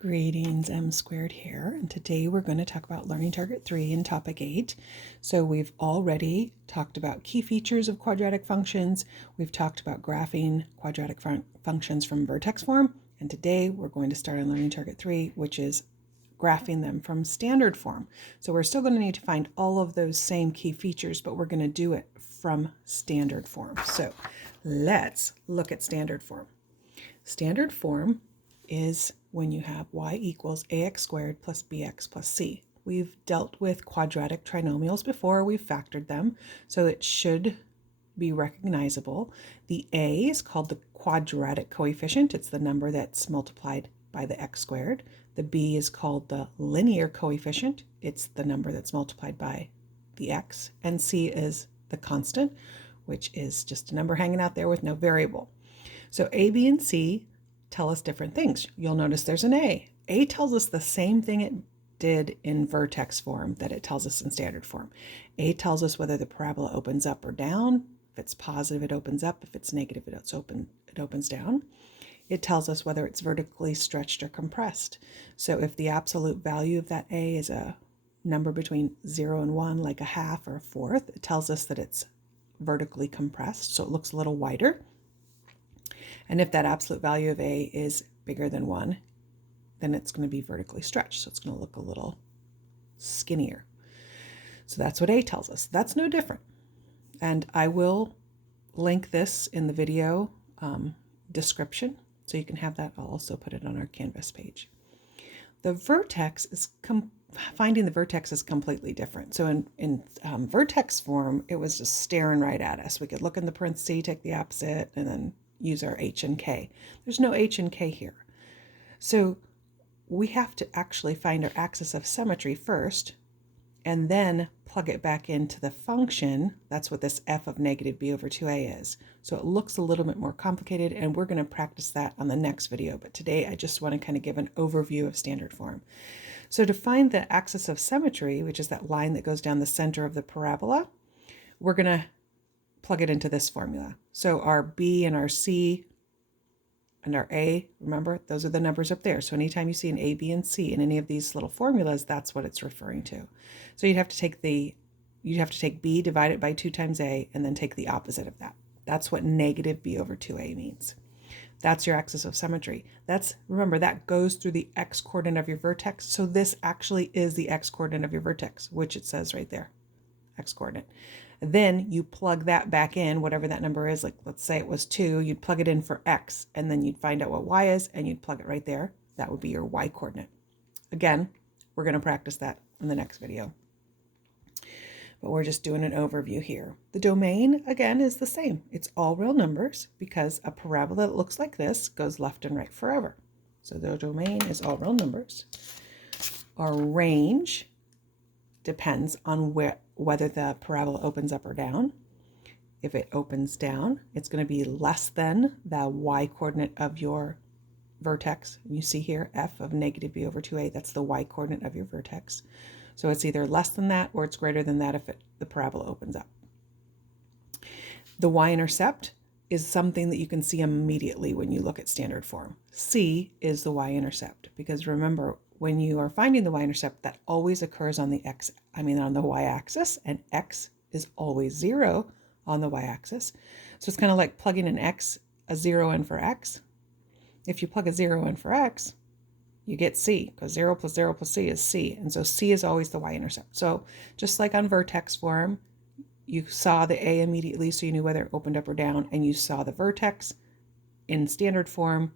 Greetings, M squared here, and today we're going to talk about Learning Target 3 in Topic 8. So we've already talked about key features of quadratic functions, we've talked about graphing quadratic functions from vertex form, and today we're going to start on Learning Target 3, which is graphing them from standard form. So we're still going to need to find all of those same key features, but we're going to do it from standard form. So let's look at standard form. Standard form is when you have y equals ax squared plus bx plus c. We've dealt with quadratic trinomials before, we've factored them, so it should be recognizable. The a is called the quadratic coefficient. It's the number that's multiplied by the x squared. The b is called the linear coefficient. It's the number that's multiplied by the x. And c is the constant, which is just a number hanging out there with no variable. So a, b, and c tell us different things. You'll notice there's an A. A tells us the same thing it did in vertex form that it tells us in standard form. A tells us whether the parabola opens up or down. If it's positive, it opens up. If it's negative, it opens down. It tells us whether it's vertically stretched or compressed. So if the absolute value of that A is a number between 0 and 1, like a half or a fourth, it tells us that it's vertically compressed, so it looks a little wider. And if that absolute value of A is bigger than 1, then it's going to be vertically stretched. So it's going to look a little skinnier. So that's what A tells us. That's no different. And I will link this in the video description, so you can have that. I'll also put it on our Canvas page. The vertex is finding the vertex is completely different. So in vertex form, it was just staring right at us. We could look in the parentheses, take the opposite, and then use our H and K. There's no H and K here. So we have to actually find our axis of symmetry first, and then plug it back into the function. That's what this f of negative b over 2a is. So it looks a little bit more complicated, and we're going to practice that on the next video. But today I just want to kind of give an overview of standard form. So to find the axis of symmetry, which is that line that goes down the center of the parabola, we're going to plug it into this formula. So our b and our c and our a, remember, those are the numbers up there. So anytime you see an a, b, and c in any of these little formulas, that's what it's referring to. So you'd have to take b, divide it by 2 times a, and then take the opposite of that. That's what negative b over 2a means. That's your axis of symmetry. Remember, that goes through the x coordinate of your vertex. So this actually is the x coordinate of your vertex, which it says right there, x coordinate. Then you plug that back in, whatever that number is, like let's say it was 2, you'd plug it in for x, and then you'd find out what y is, and you'd plug it right there. That would be your y coordinate. Again, we're going to practice that in the next video. But we're just doing an overview here. The domain, again, is the same. It's all real numbers because a parabola that looks like this goes left and right forever. So the domain is all real numbers. Our range depends on whether the parabola opens up or down. If it opens down, it's going to be less than the y coordinate of your vertex. You see here, f of negative b over 2a, that's the y coordinate of your vertex. So it's either less than that or it's greater than that if the parabola opens up. The y-intercept is something that you can see immediately when you look at standard form. C is the y-intercept, because remember, when you are finding the y-intercept, that always occurs on the y-axis, and x is always 0 on the y-axis. So it's kind of like plugging a 0 in for x. If you plug a 0 in for x, you get c, because 0 plus 0 plus c is c, and so c is always the y-intercept. So just like on vertex form, you saw the a immediately, so you knew whether it opened up or down, and you saw the vertex. In standard form,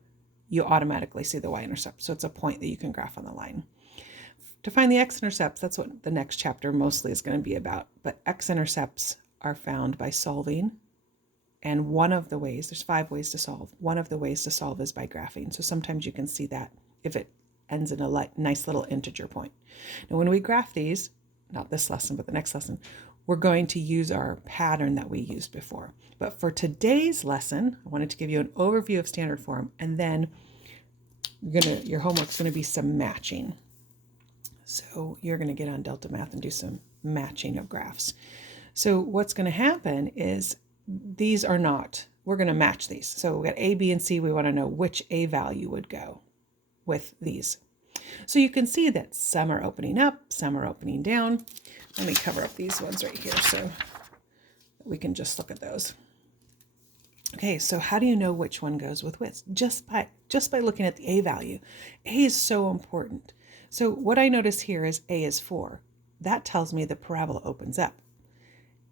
you automatically see the y-intercept. So it's a point that you can graph on the line. To find the x-intercepts, that's what the next chapter mostly is going to be about. But x-intercepts are found by solving. And one of the ways, there's 5 ways to solve. One of the ways to solve is by graphing. So sometimes you can see that if it ends in a nice little integer point. Now when we graph these, not this lesson, but the next lesson, we're going to use our pattern that we used before. But for today's lesson, I wanted to give you an overview of standard form, and then your homework's going to be some matching. So you're going to get on Delta Math and do some matching of graphs. So what's going to happen is these are not, we're going to match these. So we got A, B, and C. We want to know which A value would go with these. So you can see that some are opening up, some are opening down. Let me cover up these ones right here so we can just look at those. Okay, so how do you know which one goes with which? Just by looking at the A value. A is so important. So what I notice here is A is 4. That tells me the parabola opens up.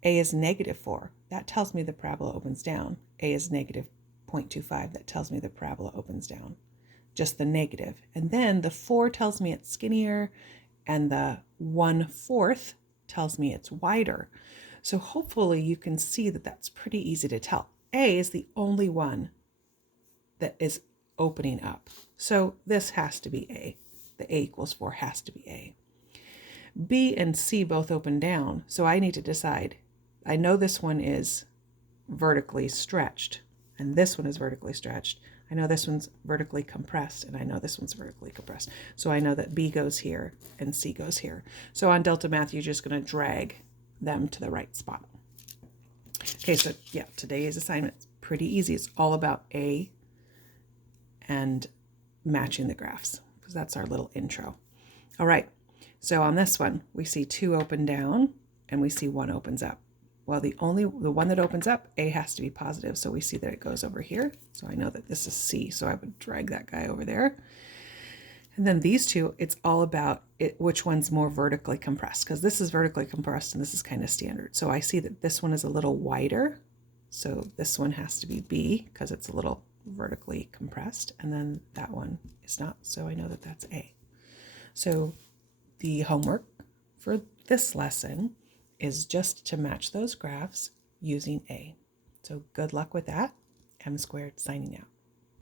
A is -4. That tells me the parabola opens down. A is -0.25. That tells me the parabola opens down. Just the negative. And then the 4 tells me it's skinnier, and the 1/4 tells me it's wider. So hopefully you can see that that's pretty easy to tell. A is the only one that is opening up. So this has to be A. The A equals 4 has to be A. B and C both open down, so I need to decide. I know this one is vertically stretched, and this one is vertically stretched. I know this one's vertically compressed, and I know this one's vertically compressed. So I know that B goes here and C goes here. So on Delta Math, you're just going to drag them to the right spot. Okay, so yeah, today's assignment is pretty easy. It's all about A and matching the graphs, because that's our little intro. All right, so on this one, we see 2 open down and we see 1 opens up. Well, the one that opens up, A has to be positive, so we see that it goes over here. So I know that this is C, so I would drag that guy over there. And then these two, it's all about which one's more vertically compressed, because this is vertically compressed and this is kind of standard. So I see that this one is a little wider. So this one has to be B because it's a little vertically compressed. And then that one is not. So I know that that's A. So the homework for this lesson is just to match those graphs using A. So good luck with that. M squared signing out.